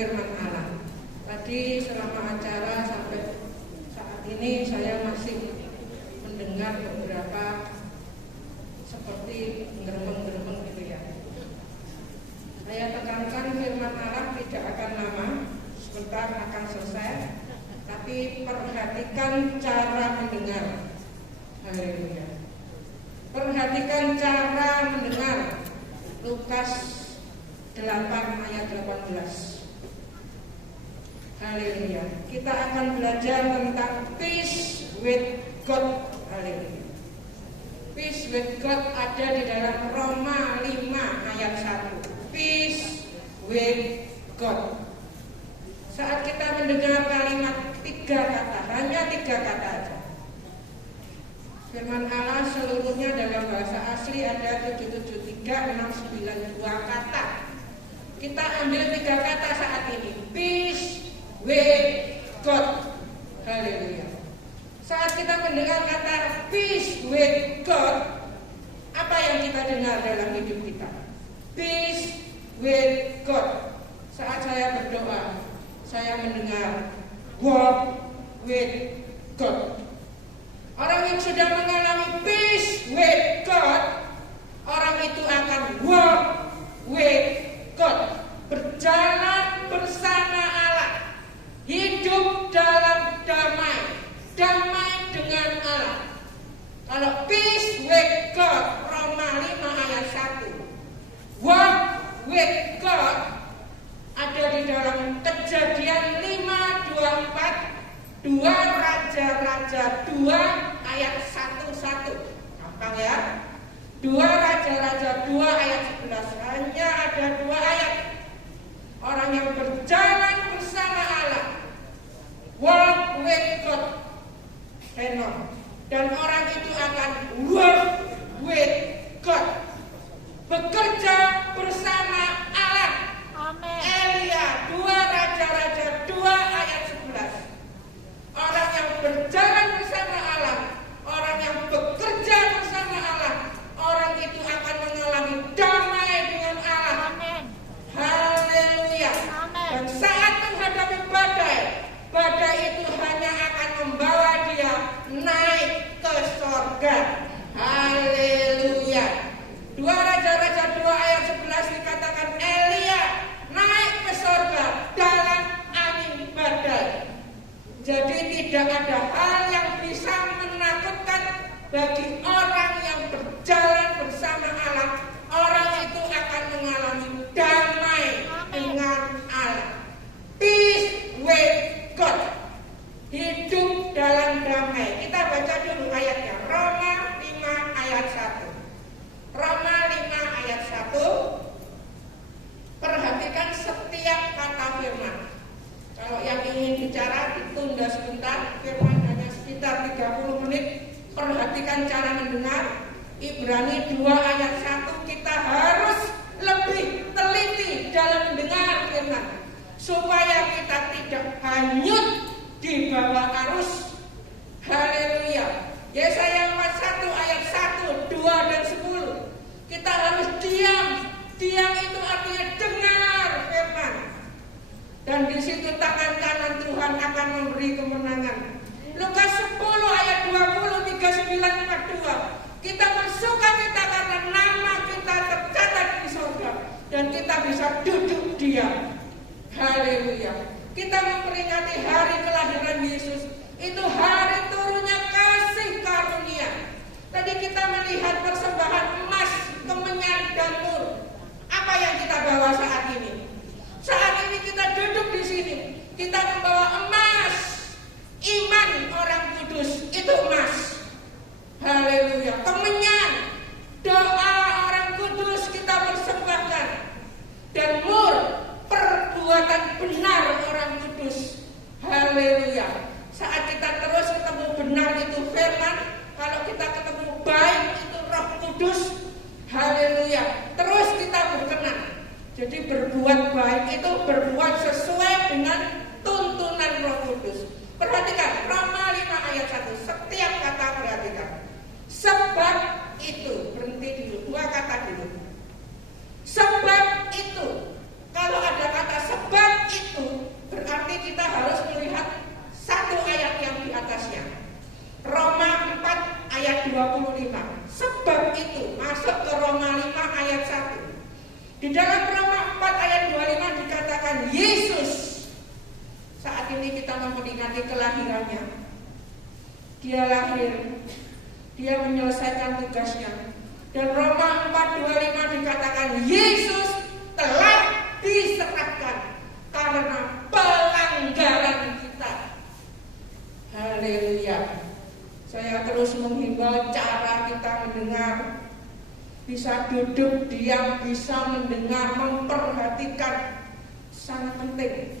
firman Allah. Tadi selama acara sampai saat ini saya masih mendengar beberapa seperti geremeng-geremeng gitu ya. Saya tekankan firman Allah tidak akan lama, sebentar akan selesai. Tapi perhatikan cara mendengar. Haleluya. Perhatikan cara mendengar. Lukas 8 ayat 18. Haleluya. Kita akan belajar tentang peace with God. Haleluya. Peace with God ada di dalam Roma 5 ayat 1. Peace with God. Saat kita mendengar kalimat 3 kata, hanya 3 kata aja. Firman Allah seluruhnya dalam bahasa asli ada 773, 692 kata. Kita ambil 3 kata saat ini. Peace with God. Haleluya. Saat kita mendengar kata peace with God, apa yang kita dengar dalam hidup kita? Peace with God. Saat saya berdoa, saya mendengar walk with God. Orang yang sudah mengalami peace with God, orang itu akan walk with God, berjalan bersama Allah, hidup dalam damai, damai dengan Allah. Kalau peace with God, Roma 5 ayat 1, walk with God ada di dalam Kejadian 5:24, 2 Raja-Raja 2 ayat 1:1. Gampang ya. 2 Raja-Raja 2 ayat 11. Hanya ada 2 ayat. Orang yang berjalan bersama Allah, walk with God, dan orang itu akan work with God, bekerja bersama Allah. Amin. Elia 2 Raja-Raja 2 ayat 11. Orang yang berjalan bersama Allah, orang yang bekerja bersama Allah, orang itu akan mengalami damai dengan Allah. Amin. Haleluya. Amin. Dan saat menghadapi badai, badai itu hanya akan membawa dia naik ke sorga. Haleluya. 2 Raja-Raja 2 ayat 11 dikatakan Elia naik ke sorga dalam angin badai. Jadi tidak ada hal yang bisa menakutkan bagi orang yang berjalan bersama Allah. Orang itu akan mengalami damai dengan Allah. Peace with God. Hidup dalam damai. Kita baca dulu ayatnya. Roma 5 ayat 1. Roma 5 ayat 1. Perhatikan setiap kata firman. Kalau yang ingin bicara ditunda sebentar, firman hanya sekitar 30 menit. Perhatikan cara mendengar. Ibrani 2 ayat 1, kita harus lebih teliti dalam mendengar firman, supaya kita tidak hanyut di bawah arus. Haleluya. Yesaya 41 ayat 1, 2 dan 10. Kita harus diam. Diam itu artinya dengar firman. Dan di situ tangan kanan Tuhan akan memberi kemenangan. Lukas 10 ayat 20, 39, 42. Kita bersukacita karena nama kita tercatat di surga dan kita bisa duduk diam. Haleluya. Kita memperingati hari kelahiran Yesus. Itu hari turunnya kasih karunia. Tadi kita melihat persembahan emas, kemenyan dan mur. Apa yang kita bawa saat ini? Saat ini kita duduk di sini, kita membawa emas. Iman orang kudus itu emas. Haleluya. Kemenyan, doa orang kudus kita persembahkan. Dan mur, perbuatan benar orang kudus. Haleluya. Saat kita terus ketemu benar itu firman, kalau kita ketemu baik itu Roh Kudus. Haleluya. Terus kita berkenan. Jadi berbuat baik itu berbuat sesuai dengan tuntunan Roh Kudus. Perhatikan Roma 5 ayat 1. Setiap kata perhatikan. Sebab itu, berhenti dulu, 2 kata dulu. Sebab itu, kalau ada kata sebab itu, katakan Yesus. Saat ini kita memperingati kelahirannya. Dia lahir, dia menyelesaikan tugasnya. Dan Roma 4:25 dikatakan Yesus telah diserahkan karena pelanggaran kita. Haleluya. Saya terus menghimbau cara kita mendengar, bisa duduk diam, bisa mendengar, memperhatikan, sangat penting.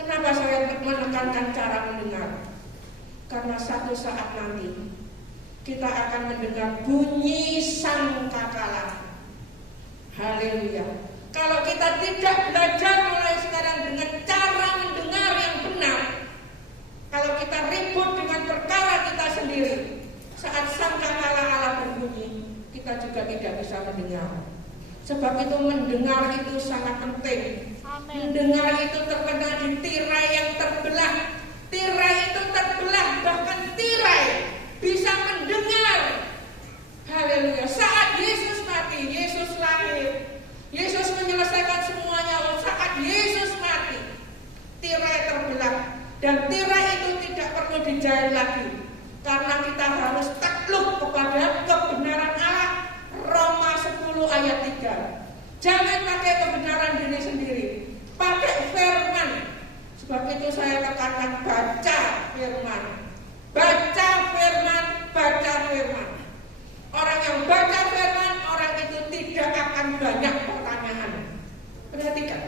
Kenapa saya menekankan cara mendengar? Karena satu saat nanti kita akan mendengar bunyi sangkakala. Haleluya. Kalau kita tidak belajar mulai sekarang dengan cara mendengar yang benar, kalau kita ribut dengan perkara kita sendiri, saat sangkakala Allah berbunyi, kita juga tidak bisa mendengar. Sebab itu mendengar itu sangat penting. Amen. Mendengar itu terkena di tirai yang terbelah. Tirai itu terbelah, bahkan tirai bisa mendengar. Haleluya. Saat Yesus mati, Yesus lahir, Yesus menyelesaikan semuanya. Saat Yesus mati, tirai terbelah. Dan tirai itu tidak perlu dijahit lagi, karena kita harus takluk kepada kebenaran Allah. Roma 10 ayat 3. Jangan pakai kebenaran diri sendiri, pakai firman. Sebab itu saya tekankan baca firman. Baca firman, baca firman. Orang yang baca firman, orang itu tidak akan banyak pertanyaan. Perhatikan.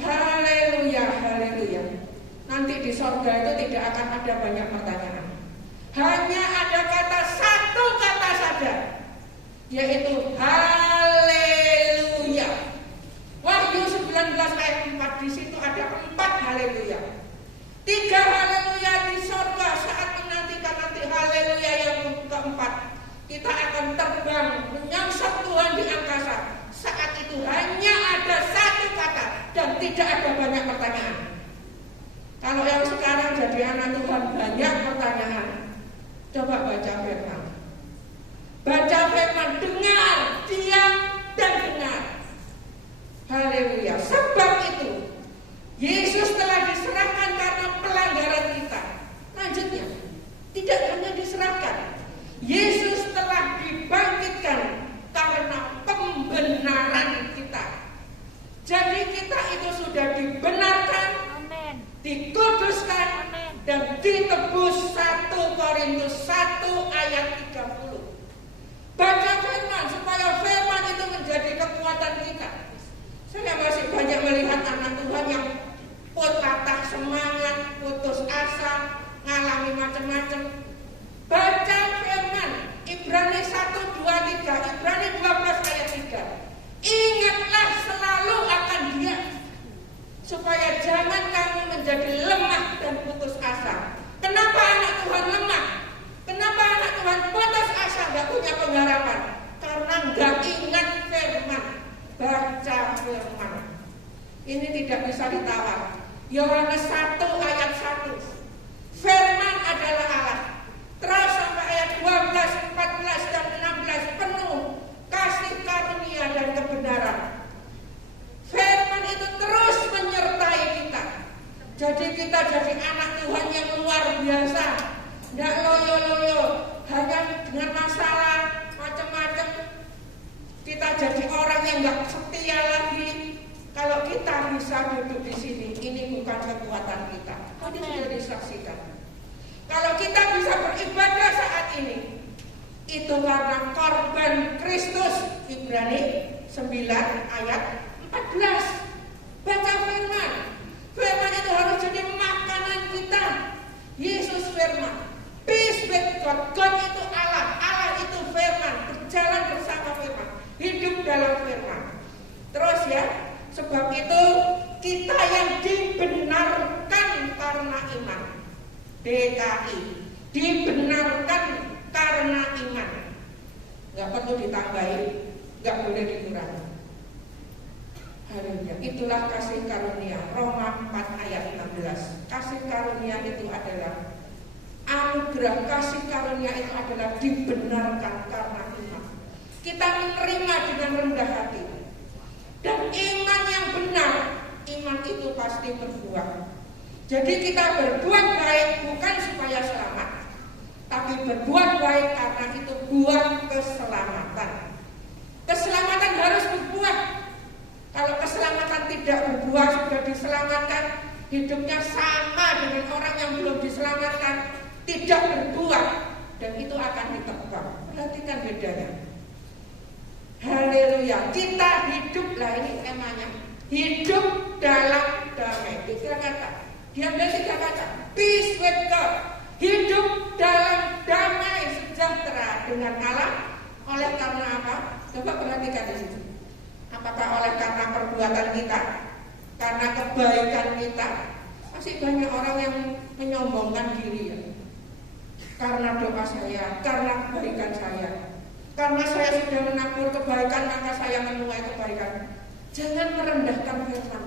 Haleluya, haleluya. Nanti di sorga itu tidak akan ada banyak pertanyaan. Hanya ada satu kata saja, yaitu haleluya. Wahyu 19 ayat 4, di situ ada 4 haleluya. 3 haleluya di sorga saat menantikan nanti haleluya yang keempat. Kita akan terbang menyangsap Tuhan di angkasa. Saat itu hanya ada satu kata dan tidak ada banyak pertanyaan. Kalau yang sekarang jadi anak Tuhan banyak pertanyaan. Coba baca firman. Baca firman, dengar, diam dan dengar. Haleluya. Sebab itu Yesus telah diserahkan karena pelanggaran kita. Lanjutnya, tidak hanya diserahkan, Yesus telah dibangkitkan karena pembenaran kita. Jadi kita itu sudah dibenarkan, amen, dikuduskan, amen, dan ditebus. 1 Korintus 1 ayat 30. Baca firman supaya firman itu menjadi kekuatan kita. Saya masih banyak melihat anak Tuhan yang patah semangat, putus asa, ngalami macam-macam. Baca firman Ibrani 1, 2, 3, Ibrani 12 ayat 3. Ingatlah selalu akan Dia, supaya jangan kamu menjadi lemah dan putus asa. Kenapa anak Tuhan lemah? Kenapa anak Tuhan putus asa, gak punya pengharapan? Karena gak ingat firman. Baca firman. Ini tidak bisa ditawar. Yohanes 1 ayat 1. Firman adalah Allah. Terus sampai ayat 12, 14 dan 16 penuh kasih karunia dan kebenaran. Firman itu terus menyertai kita. Jadi kita jadi anak Tuhan yang luar biasa. Tidak loyo-loyo, hanya dengan masalah macam-macam. Kita jadi orang yang gak setia lagi. Kalau kita bisa duduk di sini, ini bukan kekuatan kita. Tadi sudah disaksikan. Kalau kita bisa beribadah saat ini, itu karena korban Kristus. Ibrani 9 ayat 14. Baca firman. Firman itu harus jadi makanan kita. Yesus firman. Peace with God. God itu Allah. Allah itu firman. Berjalan bersama firman. Hidup dalam firman. Terus ya, sebab itu kita yang dibenarkan karena iman. DKI. Dibenarkan karena iman. Gak perlu ditambahin, gak boleh dikurangi. Haleluya. Itulah kasih karunia. Roma 4 ayat 16. Kasih karunia itu adalah anugerah. Kasih karunia itu adalah dibenarkan karena iman. Kita menerima dengan rendah hati. Dan iman yang Jadi kita berbuat baik bukan supaya selamat, tapi berbuat baik karena itu buah keselamatan. Keselamatan harus berbuah. Kalau keselamatan tidak berbuah, sudah diselamatkan, hidupnya sama dengan orang yang belum diselamatkan, tidak berbuah, dan itu akan ditebang. Perhatikan bedanya. Haleluya. Kita hiduplah, ini temanya, hidup dalam damai. Tiga kata. Diambil 3 kata. Peace with God. Hidup dalam damai sejahtera dengan Allah. Oleh karena apa? Coba perhatikan di situ. Apakah oleh karena perbuatan kita, karena kebaikan kita? Masih banyak orang yang menyombongkan diri ya. Karena doa saya, karena kebaikan saya, karena saya sudah menabur kebaikan, maka saya menuai kebaikan. Jangan merendahkan firman.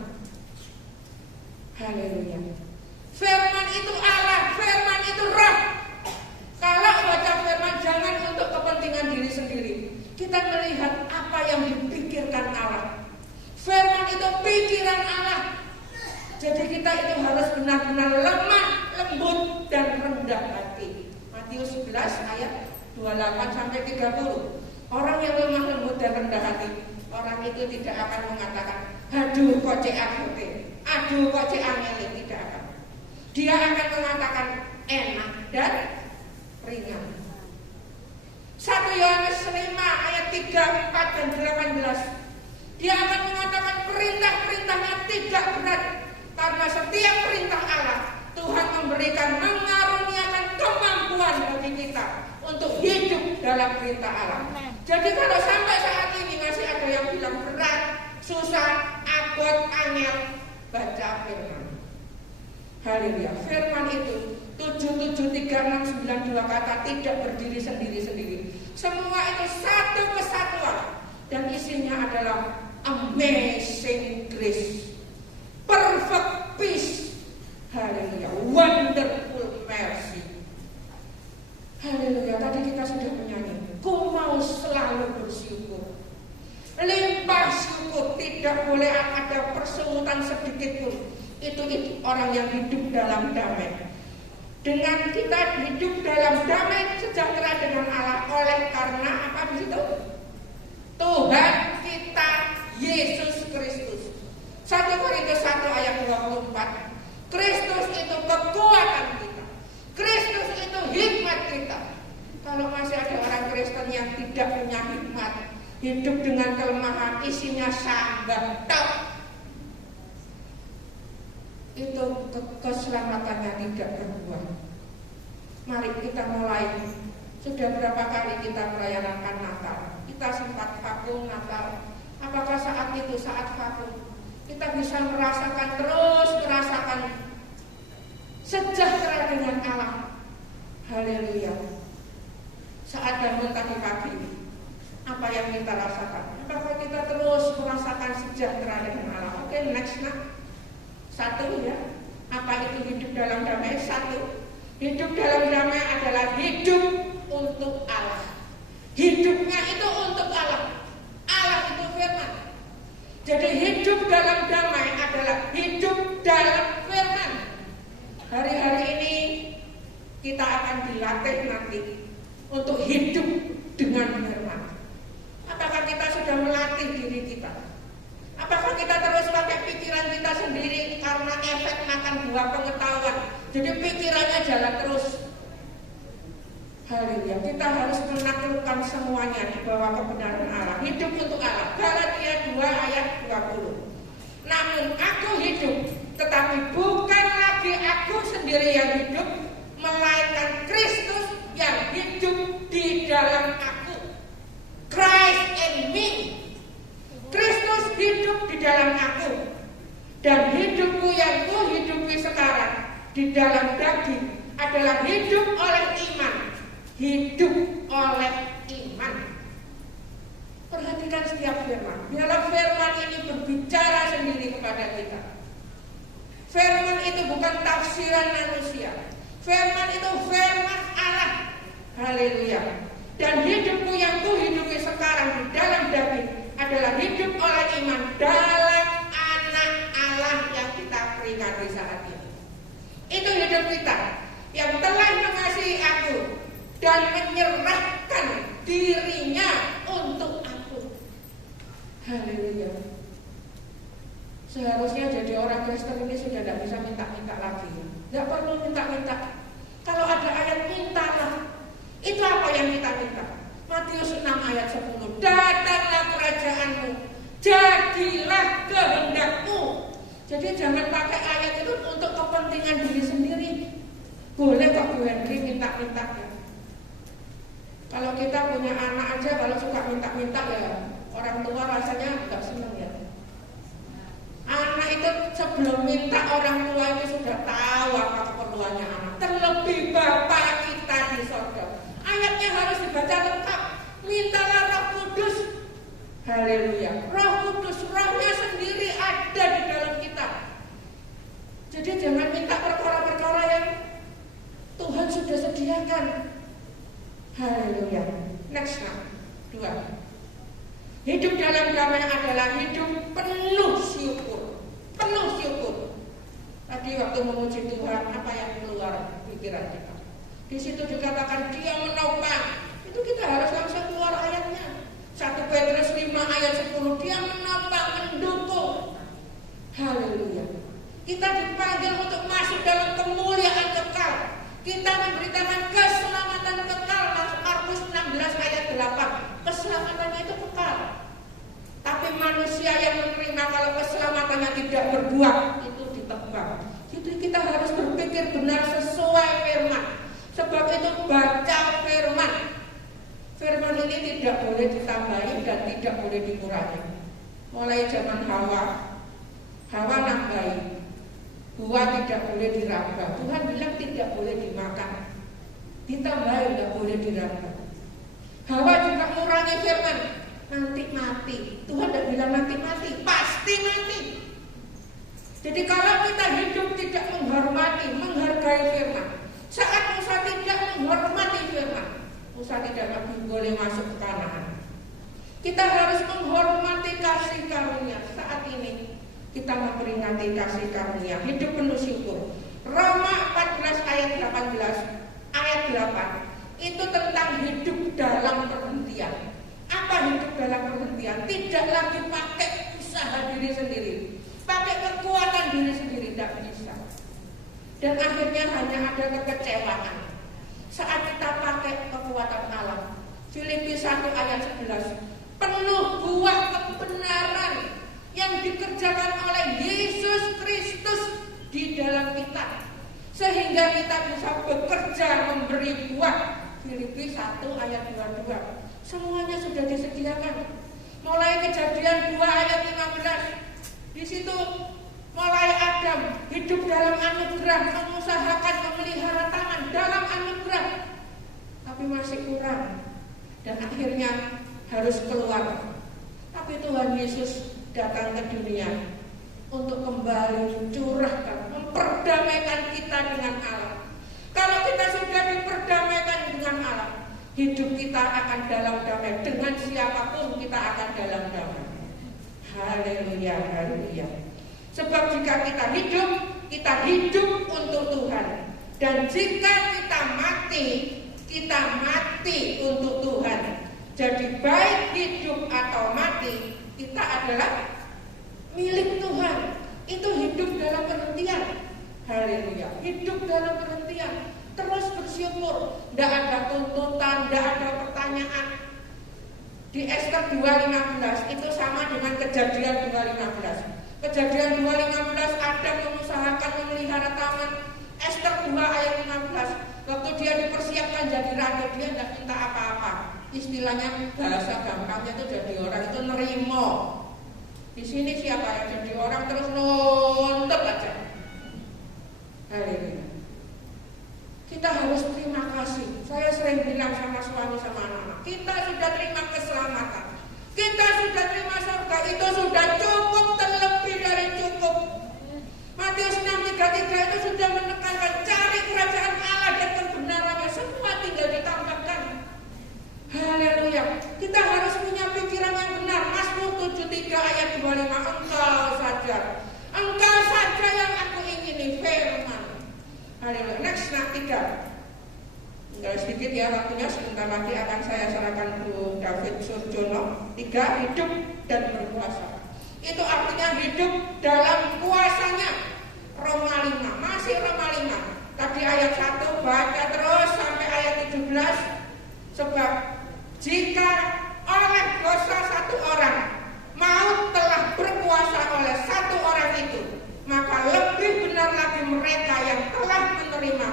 Haleluya. Firman itu Allah, firman itu roh. Kalau baca firman jangan untuk kepentingan diri sendiri. Kita melihat apa yang dipikirkan Allah. Firman itu pikiran Allah. Jadi kita itu harus benar-benar lemah, lembut, dan rendah hati. Matius 11 ayat 28 sampai 30. Orang yang lemah, lembut, dan rendah hati, orang itu tidak akan mengatakan, aduh kok cek aku, aduh kok cek angel, tidak akan. Dia akan mengatakan enak dan ringan. 1 Yohanes 5 ayat 3, 4, dan 18. Dia akan mengatakan perintah-perintahnya tidak berat, karena setiap perintah Allah Tuhan memberikan, mengaruniakan kemampuan bagi kita untuk hidup dalam perintah Allah. Jadi kalau sampai saat ini masih ada yang bilang berat, susah, abot, angel, baca firman. Haleluya. Firman itu 77362 kata, tidak berdiri sendiri-sendiri. Semua itu satu kesatuan, dan isinya adalah amazing grace, perfect peace, haleluya, wonderful mercy. Haleluya. Tadi kita sudah menyanyi, ku mau selalu bersyukur, limpah syukur, tidak boleh ada persungutan sedikit pun. Itu orang yang hidup dalam damai. Dengan kita hidup dalam damai sejahtera dengan Allah, oleh karena apa di situ? Tuhan kita Yesus Kristus. 1 Korintus 1 ayat 24. Kristus itu kekuatan kita. Kristus itu hikmat kita. Kalau masih ada orang Kristen yang tidak punya hikmat, hidup dengan kelemahan, isinya sambal tok, itu keselamatannya tidak berbuah. Mari kita mulai. Sudah berapa kali kita merayakan Natal? Kita sempat vakum Natal. Apakah saat itu, saat vakum, kita bisa merasakan, terus merasakan sejahtera dengan Allah? Haleluya. Saat bangun tadi pagi, apa yang kita rasakan? Apakah kita terus merasakan sejahtera dengan Allah? Oke, next nak. 1 ya. Apa itu hidup dalam damai? 1. Hidup dalam damai adalah hidup untuk Allah. Hidupnya itu untuk Allah. Allah itu firman. Jadi hidup dalam damai adalah hidup dalam firman. Hari-hari ini kita akan dilatih nanti untuk hidup dengan firman. Apakah kita sudah melatih diri kita? Apakah kita terus pakai pikiran kita sendiri karena efek makan buah pengetahuan? Jadi pikirannya jalan terus. Haleluya. Kita harus menaklukkan semuanya di bawah kebenaran Allah. Hidup untuk Allah. Galatia 2 ayat 20. Namun aku hidup, tetapi bukan lagi aku sendiri yang hidup, melainkan Kristus yang hidup di dalam aku. Christ in me. Kristus hidup di dalam aku. Dan hidupku yang kuhidupi sekarang di dalam daging adalah hidup oleh iman. Hidup oleh iman. Perhatikan setiap firman. Biarlah firman ini berbicara sendiri kepada kita. Firman itu bukan tafsiran manusia. Firman itu firman Allah. Haleluya. Dan hidupku yang kuhidupi sekarang di dalam daging adalah hidup oleh iman dalam anak Allah yang kita peringati saat ini. Itu hidup kita yang telah mengasihi aku dan menyerahkan dirinya untuk aku. Haleluya. Seharusnya jadi orang Kristen ini sudah tidak bisa minta-minta lagi. Tidak perlu minta-minta. Kalau ada ayat mintalah. Itu apa yang kita minta? Matius 6 ayat 10. Datanglah kerajaanmu, jadilah kehendakmu. Jadi jangan pakai ayat itu untuk kepentingan diri sendiri. Boleh kok Bu Henry minta-minta ya. Kalau kita punya anak aja kalau suka minta-minta ya orang tua rasanya nggak seneng ya. Anak itu sebelum minta orang tua itu sudah tahu apa keperluannya anak. Terlebih Bapa kita di surga. Ayatnya harus dibaca lengkap. Mintalah Roh Kudus. Haleluya. Roh Kudus, rohnya sendiri ada di dalam kita. Jadi jangan minta perkara-perkara yang Tuhan sudah sediakan. Haleluya. Next nah, 2. Hidup dalam damai adalah hidup penuh syukur. Penuh syukur. Tadi waktu memuji Tuhan, apa yang keluar pikiran kita? Di situ dikatakan dia menopang. Itu kita harus langsung keluar ayatnya. 1 Petrus 5 ayat 10. Dia menopang, mendukung. Haleluya. Kita dipanggil untuk masuk dalam kemuliaan kekal. Kita memberitakan keselamatan kekal. Markus 16 ayat 8. Keselamatannya itu kekal. Tapi manusia yang menerima kalau keselamatannya tidak berbuah, itu ditebang. Jadi kita harus berpikir benar sesuai firman. Sebab itu baca firman. Firman ini tidak boleh ditambahi dan tidak boleh dikurangi. Mulai zaman Hawa nambahi. Buah tidak boleh diraba. Tuhan bilang tidak boleh dimakan. Ditambahi tidak boleh diraba. Hawa juga mengurangi firman. Nanti mati. Tuhan tidak bilang nanti mati, pasti mati. Jadi kalau kita hidup tidak menghormati, menghargai firman, saat Musa tidak menghormati firman, Musa tidak lagi boleh masuk ke Kanaan. Kita harus menghormati kasih karunia. Saat ini kita memperingati kasih karunia, hidup penuh syukur. Roma 14 ayat 18 ayat 8 itu tentang hidup dalam perhentian. Apa hidup dalam perhentian? Tidak lagi pakai usaha diri sendiri, pakai kekuatan diri sendiri, tidak bisa. Dan akhirnya hanya ada kekecewaan saat kita pakai kekuatan Allah. Filipi 1 ayat 11. Penuh buah kebenaran yang dikerjakan oleh Yesus Kristus di dalam kita, sehingga kita bisa bekerja memberi buah. Filipi 1 ayat 22. Semuanya sudah disediakan. Mulai Kejadian 2 ayat 15. Di situ mulai Adam hidup dalam anugerah, mengusahakan memelihara taman dalam anugerah, tapi masih kurang. Dan akhirnya harus keluar. Tapi Tuhan Yesus datang ke dunia untuk kembali mencurahkan, memperdamaikan kita dengan Allah. Kalau kita sudah diperdamaikan dengan Allah, hidup kita akan dalam damai. Dengan siapapun kita akan dalam damai. Haleluya, haleluya. Sebab jika kita hidup untuk Tuhan. Dan jika kita mati untuk Tuhan. Jadi baik hidup atau mati, kita adalah milik Tuhan. Itu hidup dalam pengertian. Haleluya. Hidup dalam pengertian. Terus bersyukur. Tidak ada tuntutan, tidak ada pertanyaan. Di Ester 2:15 itu sama dengan Kejadian 2:15. Kejadian 2:15 Adam mengusahakan memelihara taman. Ester 2 ayat 15. Waktu dia dipersiapkan jadi raja, dia tidak minta apa-apa. Istilahnya bahasa gampangnya itu jadi orang itu nerimo. Di sini siapa yang jadi orang terus nuntut aja. Haleluya. Kita harus terima kasih. Saya sering bilang sama suami sama anak-anak, kita sudah terima keselamatan, kita sudah terima surga, itu sudah cukup, terlebih dari cukup. Matius 6:33 itu sudah menekankan cari kerajaan Allah dan kebenarannya, semua tinggal ditambahkan. Haleluya. Kita harus punya pikiran yang benar. Mazmur 73 ayat 25. Engkau saja yang aku ingini, firman. Haleluya. Next, nah 3. Tinggal sedikit ya waktunya, sebentar lagi akan saya serahkan Bu David Surjono. 3, hidup dan berkuasa. Itu artinya hidup dalam kuasanya. Roma 5, masih Roma 5. Tadi ayat 1, baca terus sampai ayat 17. Sebab jika oleh dosa satu orang maut telah berkuasa oleh satu orang itu, maka lebih benar lagi mereka yang telah menerima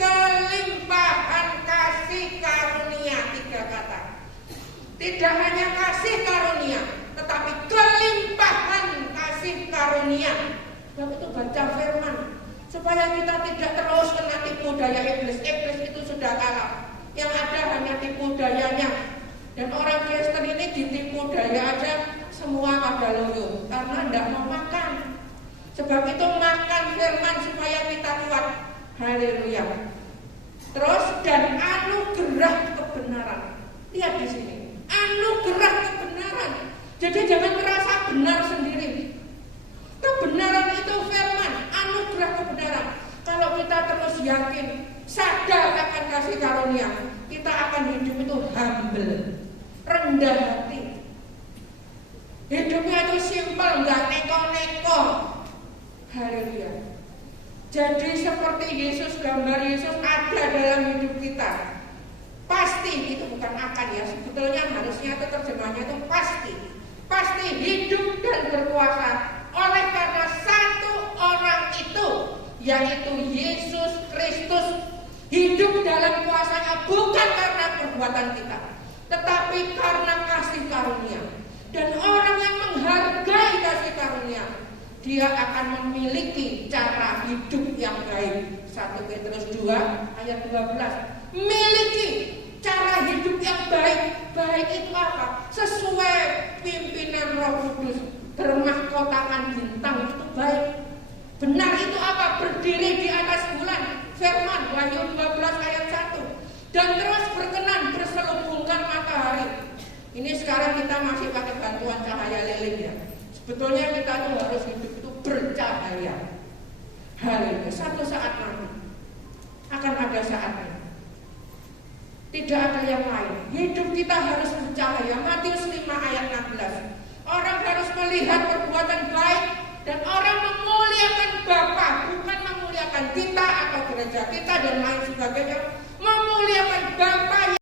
kelimpahan kasih karunia. 3 kata. Tidak hanya kasih karunia, tetapi kelimpahan kasih karunia. Sebab itu baca firman supaya kita tidak terus kena tipu daya iblis. Iblis itu sudah kalah. Yang ada hanya tipu dayanya. Dan orang Kristen ini ditipu daya aja semua pada loyo karena tidak mau makan. Sebab itu makan firman supaya kita kuat. Haleluya. Terus dan anugerah kebenaran. Lihat di sini. Anugerah kebenaran. Jadi jangan merasa benar sendiri. Kebenaran itu firman, anugerah kebenaran. Kalau kita terus yakin, sadar akan kasih karunia, kita akan hidup itu humble, rendah hati. Hidupnya itu simpel, nggak neko-neko. Haleluya. Jadi seperti Yesus, gambar Yesus ada dalam hidup kita. Pasti, itu bukan akan ya, sebetulnya harusnya itu terjemahnya itu pasti. Pasti hidup dan berkuasa oleh karena satu orang itu, yaitu Yesus Kristus. Hidup dalam kuasanya bukan karena perbuatan kita, tetapi karena kasih karunia. Dan orang yang menghargai kasih karunia, dia akan memiliki cara hidup yang baik. 1 Petrus 2 ayat 12. Miliki cara hidup yang baik. Baik itu apa? Sesuai pimpinan Roh Kudus. Bermahkotakan bintang itu baik. Benar itu apa? Berdiri di atas bulan. Firman Wahyu 12 ayat 1. Dan terus berkenan berselubungkan matahari. Ini sekarang kita masih pakai bantuan cahaya lilin ya. Sebetulnya kita tuh harus hidup itu bercahaya. Haleluya. Satu saat nanti akan ada saatnya. Tidak ada yang lain. Hidup kita harus bercahaya. Matius 5 ayat 16. Orang harus melihat perbuatan baik dan orang memuliakan Bapa, bukan memuliakan kita atau gereja kita dan lain sebagainya.